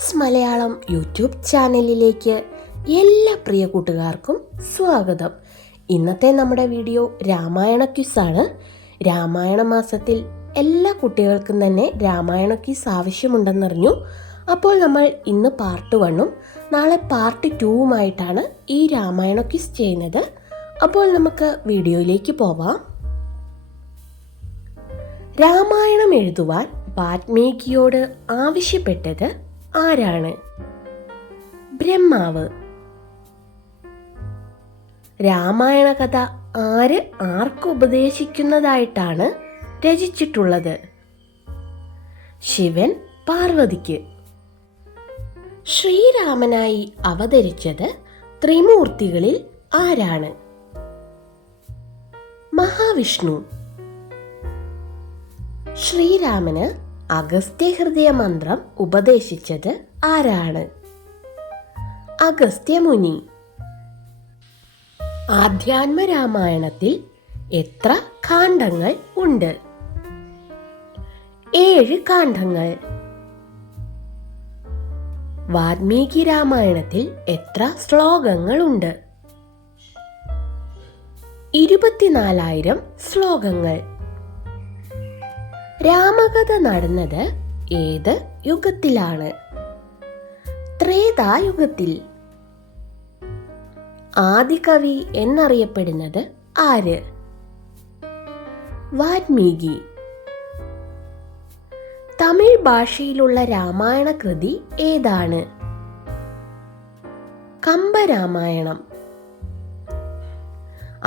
Quiz Malayalam YouTube ചാനലിലേക്ക് എല്ലാ പ്രിയ കൂട്ടുകാർക്കും സ്വാഗതം. ഇന്നത്തെ നമ്മുടെ വീഡിയോ രാമായണ ക്യൂസാണ്. രാമായണ മാസത്തിൽ എല്ലാ കുട്ടികൾക്കും തന്നെ രാമായണ ക്യൂസ് ആവശ്യമുണ്ടെന്നറിഞ്ഞു. അപ്പോൾ നമ്മൾ ഇന്ന് പാർട്ട് 1ഉം നാളെ പാർട്ട് 2ഉമായിട്ടാണ് ഈ രാമായണ ക്യൂസ് ചെയ്യുന്നത്. അപ്പോൾ നമുക്ക് വീഡിയോയിലേക്ക് പോവാം. രാമായണം എഴുതുവാൻ വാൽമീകിയോട് ആവശ്യപ്പെട്ടത് ആരാണ്? ബ്രഹ്മാവ്. രാമായണ കഥ ആര് ആർക്ക് ഉപദേശിക്കുന്നതായിട്ടാണ് രചിച്ചിട്ടുള്ളത്? ശിവൻ പാർവതിക്ക്. ശ്രീരാമനായി അവതരിച്ചത് ത്രിമൂർത്തികളിൽ ആരാണ്? മഹാവിഷ്ണു. ശ്രീരാമന് അഗസ്ത്യഹൃദയ മന്ത്രം ഉപദേശിച്ചത് ആരാണ്? അഗസ്ത്യമുനി. ആധ്യാത്മ രാമായണത്തിൽ എത്ര കാണ്ഡങ്ങൾ ഉണ്ട്? 7 കാണ്ഡങ്ങൾ. വാൽമീകി രാമായണത്തിൽ എത്ര ശ്ലോകങ്ങളുണ്ട്? 24,000 ശ്ലോകങ്ങൾ. രാമകഥ നടന്നത് ഏത് യുഗത്തിലാണ്? ത്രേതായുഗത്തിൽ. ആദികവി എന്നറിയപ്പെടുന്നത് ആര്? വാൽമീകി. തമിഴ് ഭാഷയിലുള്ള രാമായണ കൃതി ഏതാണ്? കമ്പരാമായണം.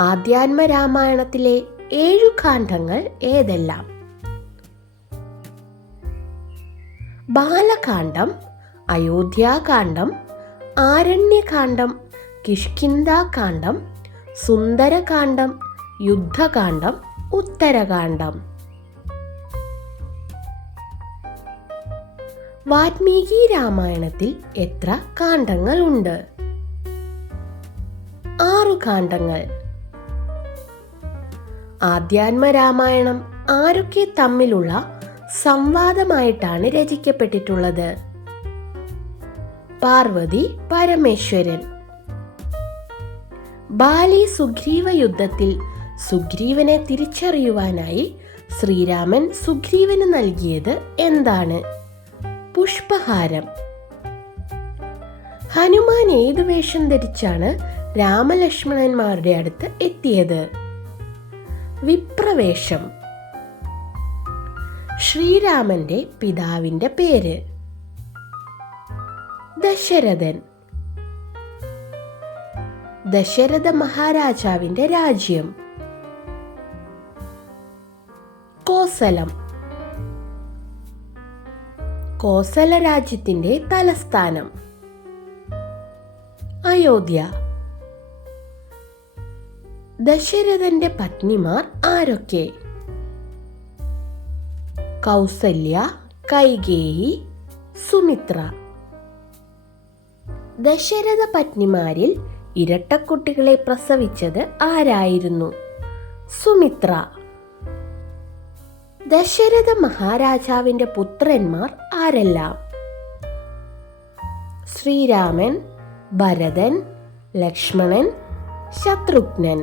ആധ്യാത്മ രാമായണത്തിലെ 7 കാണ്ഡങ്ങൾ ഏതെല്ലാം? ബാലകാന്ഡം, അയോധ്യാകാന്ഡം, ആരണ്യകാന്ഡം, കിഷ്കിന്ധാകാന്ഡം, സുന്ദരകാന്ഡം, യുദ്ധകാന്ഡം, ഉത്തരകാന്ഡം. വാൽമീകി രാമായണത്തിൽ എത്ര കാണ്ഡങ്ങൾ ഉണ്ട്? 6 കാണ്ഡങ്ങൾ. ആധ്യാത്മ രാമായണം ആരൊക്കെ തമ്മിലുള്ള സംവാദമായിട്ടാണ് രചിക്കപ്പെട്ടിട്ടുള്ളത്? പാർവതി പരമേശ്വരൻ. ബാലി സുഗ്രീവ യുദ്ധത്തിൽ സുഗ്രീവനെ തിരിച്ചറിയുവാനായി ശ്രീരാമൻ സുഗ്രീവന് നൽകിയത് എന്താണ്? പുഷ്പഹാരം. ഹനുമാൻ ഏതു വേഷം ധരിച്ചാണ് രാമലക്ഷ്മണന്മാരുടെ അടുത്ത് എത്തിയത്? വിപ്രവേഷം. ശ്രീരാമന്റെ പിതാവിന്റെ പേര്? ദശരഥൻ. ദശരഥ മഹാരാജാവിന്റെ രാജ്യം? കോസലം. കോസല രാജ്യത്തിന്റെ തലസ്ഥാനം? അയോധ്യ. ദശരഥന്റെ പത്നിമാർ ആരൊക്കെ? കൗസല്യ, കൈകേയി, സുമിത്ര. ദശരഥ പത്നിമാരിൽ ഇരട്ടക്കുട്ടികളെ പ്രസവിച്ചത് ആരായിരുന്നു? സുമിത്ര. ദശരഥ മഹാരാജാവിന്റെ പുത്രന്മാർ ആരെല്ലാം? ശ്രീരാമൻ, ഭരതൻ, ലക്ഷ്മണൻ, ശത്രുഘ്നൻ.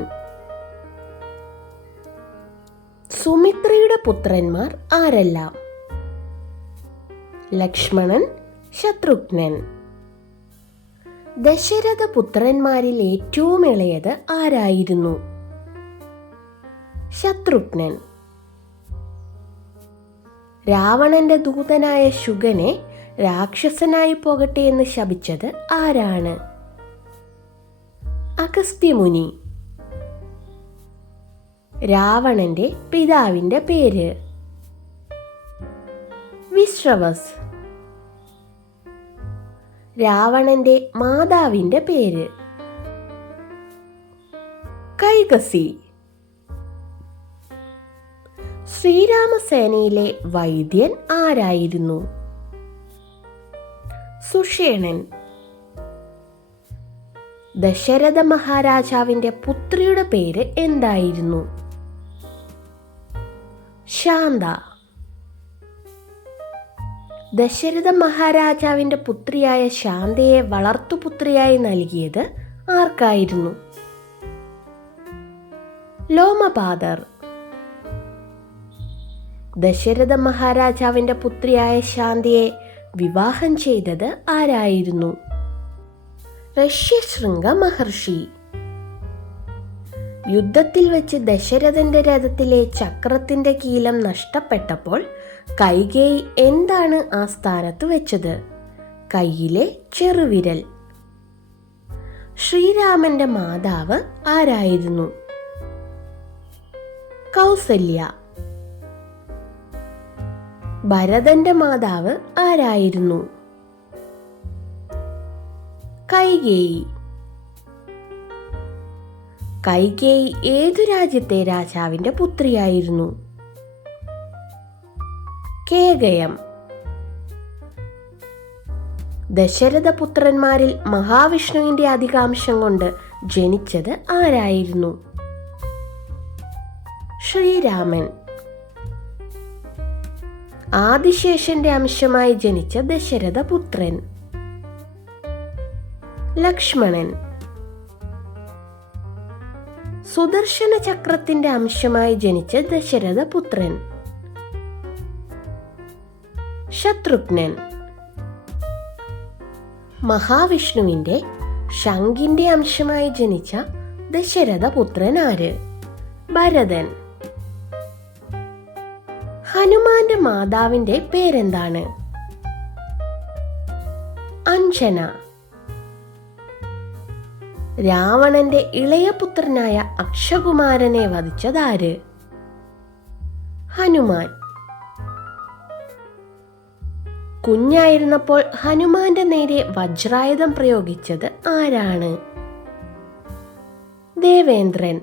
സുമിത്രയുടെ പുത്രന്മാർ ആരെല്ലാം? ലക്ഷ്മണൻ, ശത്രുഘ്നൻ. ദശരഥ പുത്രന്മാരിൽ ഏറ്റവും ഇളയത് ആരായിരുന്നു? ശത്രുഘ്നൻ. രാവണന്റെ ദൂതനായ ശുഗനെ രാക്ഷസനായി പോകട്ടെ എന്ന് ശപിച്ചത് ആരാണ്? അഗസ്ത്യമുനി. രാവണന്റെ പിതാവിന്റെ പേര്? വിശ്രവസ്. രാവണന്റെ മാതാവിന്റെ പേര്? കൈകസി. ശ്രീരാമസേനയിലെ വൈദ്യൻ ആരായിരുന്നു? സുഷേണൻ. ദശരഥ മഹാരാജാവിന്റെ പുത്രിയുടെ പേര് എന്തായിരുന്നു? ശാന്ത. ദശരഥ മഹാരാജാവിൻ്റെ പുത്രിയായ ശാന്തയെ വളർത്തുപുത്രിയായി നൽകിയത് ആർക്കായിരുന്നു? ലോമപാദർ. ദശരഥ മഹാരാജാവിൻ്റെ പുത്രിയായ ശാന്തയെ വിവാഹം ചെയ്തത് ആരായിരുന്നു? ഋഷ്യശൃംഗ മഹർഷി. യുദ്ധത്തിൽ വെച്ച് ദശരഥന്റെ രഥത്തിലെ ചക്രത്തിന്റെ കീലം നഷ്ടപ്പെട്ടപ്പോൾ കൈകേയി എന്താണ് ആ സ്ഥാനത്ത് വെച്ചത്? കൈയിലെ ചെറുവിരൽ. ശ്രീരാമന്റെ മാതാവ് ആരായിരുന്നു? കൗസല്യ. ഭരതന്റെ മാതാവ് ആരായിരുന്നു? കൈകേയി. കൈകേയി ഏതു രാജ്യത്തെ രാജാവിന്റെ പുത്രിയായിരുന്നു? കേകയം. ദശരഥപുത്രന്മാരിൽ മഹാവിഷ്ണുവിന്റെ അധികാംശം കൊണ്ട് ജനിച്ചത് ആരായിരുന്നു? ശ്രീരാമൻ. ആദിശേഷന്റെ അംശമായി ജനിച്ച ദശരഥപുത്രൻ? ലക്ഷ്മണൻ. സുദർശന ചക്രത്തിന്റെ അംശമായി ജനിച്ച ദശരഥപുത്രൻ? ശത്രുഘ്നൻ. മഹാവിഷ്ണുവിന്റെ ശംഖിന്റെ അംശമായി ജനിച്ച ദശരഥപുത്രൻ ആര്? ഭരതൻ. ഹനുമാന്റെ മാതാവിന്റെ പേരെന്താണ്? അഞ്ജന. രാവണന്റെ ഇളയപുത്രനായ അക്ഷകുമാരനെ വധിച്ചതാര്? ഹനുമാൻ. കുഞ്ഞായിരുന്നപ്പോൾ ഹനുമാന്റെ നേരെ വജ്രായുധം പ്രയോഗിച്ചത് ആരാണ്? ദേവേന്ദ്രൻ.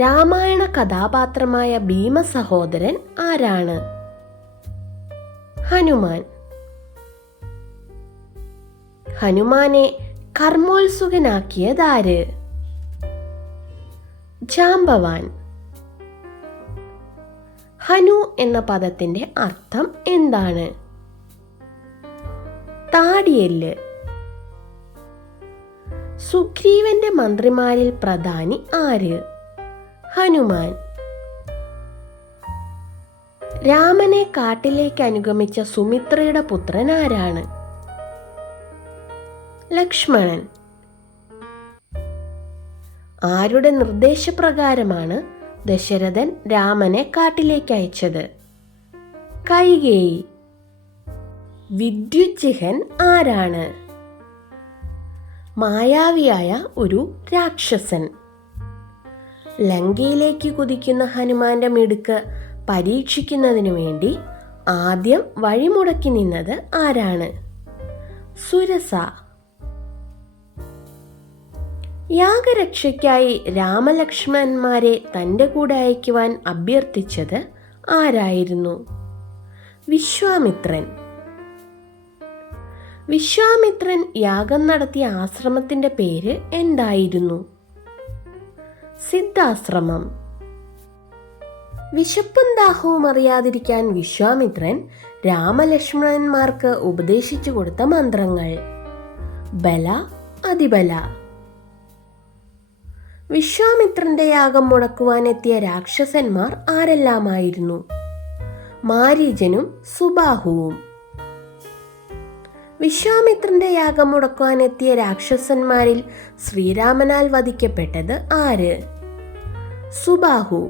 രാമായണ കഥാപാത്രമായ ഭീമ സഹോദരൻ ആരാണ്? ഹനുമാൻ. ഹനുമാനെ കർമ്മോത്സുകനാക്കിയതാര്? ജാംബവാൻ. ഹനു എന്ന പദത്തിന്റെ അർത്ഥം എന്താണ്? താടിയെല്ല്. സുഗ്രീവന്റെ മന്ത്രിമാരിൽ പ്രധാനി ആര്? ഹനുമാൻ. രാമനെ കാട്ടിലേക്ക് അനുഗമിച്ച സുമിത്രയുടെ പുത്രൻ ആരാണ്? ലക്ഷ്മണൻ. ആരുടെ നിർദ്ദേശപ്രകാരമാണ് ദശരഥൻ രാമനെ കാട്ടിലേക്ക് അയച്ചത്? കൈകേയി. വിദ്യുജ്ജിഹൻ ആരാണ്? മായാവിയായ ഒരു രാക്ഷസൻ. ലങ്കയിലേക്ക് കുതിക്കുന്ന ഹനുമാന്റെ മിടുക്ക് പരീക്ഷിക്കുന്നതിനു വേണ്ടി ആദ്യം വഴിമുടക്കി നിന്നത് ആരാണ്? സുരസ. യാഗരക്ഷയ്ക്കായി രാമലക്ഷ്മണന്മാരെ തൻ്റെ കൂടെ അയക്കുവാൻ അഭ്യർത്ഥിച്ചത് ആരായിരുന്നു? വിശ്വാമിത്രൻ. വിശ്വാമിത്രൻ യാഗം നടത്തിയ ആശ്രമത്തിന്റെ പേര് എന്തായിരുന്നു? സിദ്ധാശ്രമം. വിശപ്പും ദാഹവും അറിയാതിരിക്കാൻ വിശ്വാമിത്രൻ രാമലക്ഷ്മണന്മാർക്ക് ഉപദേശിച്ചു കൊടുത്ത മന്ത്രങ്ങൾ: ബല, അതിബല. വിശ്വാമിത്രന്റെ യാഗം മുടക്കുവാനെത്തിയ രാക്ഷസന്മാർ ആരെല്ലാമായിരുന്നു? മാരീചനും സുബാഹുവും. വിശ്വാമിത്രന്റെ യാഗം മുടക്കുവാനെത്തിയ രാക്ഷസന്മാരിൽ ശ്രീരാമനാൽ വധിക്കപ്പെട്ടത് ആര്? സുബാഹു.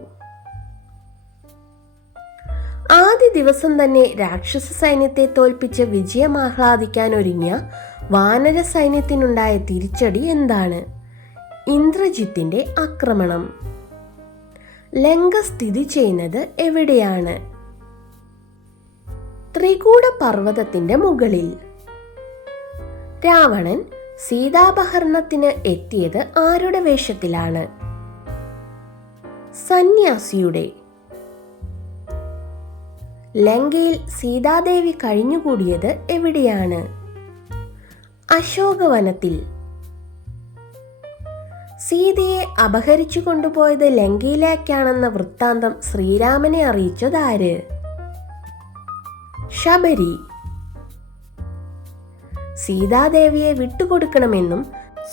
ആദ്യ ദിവസം തന്നെ രാക്ഷസ സൈന്യത്തെ തോൽപ്പിച്ച് വിജയം ആഹ്ലാദിക്കാൻ ഒരുങ്ങിയ വാനര സൈന്യത്തിനുണ്ടായ തിരിച്ചടി എന്താണ്? ഇന്ദ്രജിത്തിന്റെ ആക്രമണം. ലങ്ക സ്ഥിതി ചെയ്യുന്നത് എവിടെയാണ്? ത്രികൂട പർവ്വതത്തിന്റെ മുകളിൽ. രാവണൻ സീതാപഹരണത്തിന് എത്തിയത് ആരുടെ വേഷത്തിലാണ്? സന്യാസിയുടെ. ലങ്കയിൽ സീതാദേവി കഴിഞ്ഞുകൂടിയത് എവിടെയാണ്? അശോകവനത്തിൽ. സീതയെ അപഹരിച്ചു കൊണ്ടുപോയത് ലങ്കയിലേക്കാണെന്ന വൃത്താന്തം ശ്രീരാമനെ അറിയിച്ചതാര്? ശബരി. സീതാദേവിയെ വിട്ടുകൊടുക്കണമെന്നും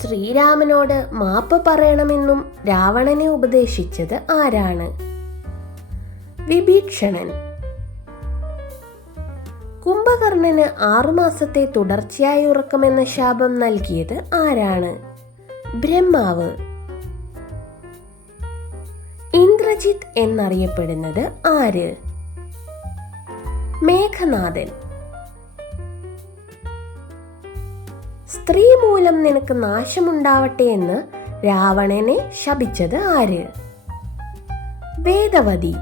ശ്രീരാമനോട് മാപ്പ് പറയണമെന്നും രാവണനെ ഉപദേശിച്ചത് ആരാണ്? വിഭീഷണൻ. കുംഭകർണന് 6 മാസത്തെ തുടർച്ചയായ ഉറക്കമെന്ന ശാപം നൽകിയത് ആരാണ്? ബ്രഹ്മാവ്. ഇന്ദ്രജിത്ത് എന്നറിയപ്പെടുന്നത് ആര്? മേഘനാഥൻ. സ്ത്രീ മൂലം നിനക്ക് നാശമുണ്ടാവട്ടെ എന്ന് രാവണനെ ശപിച്ചത് ആര്? വേദവതി.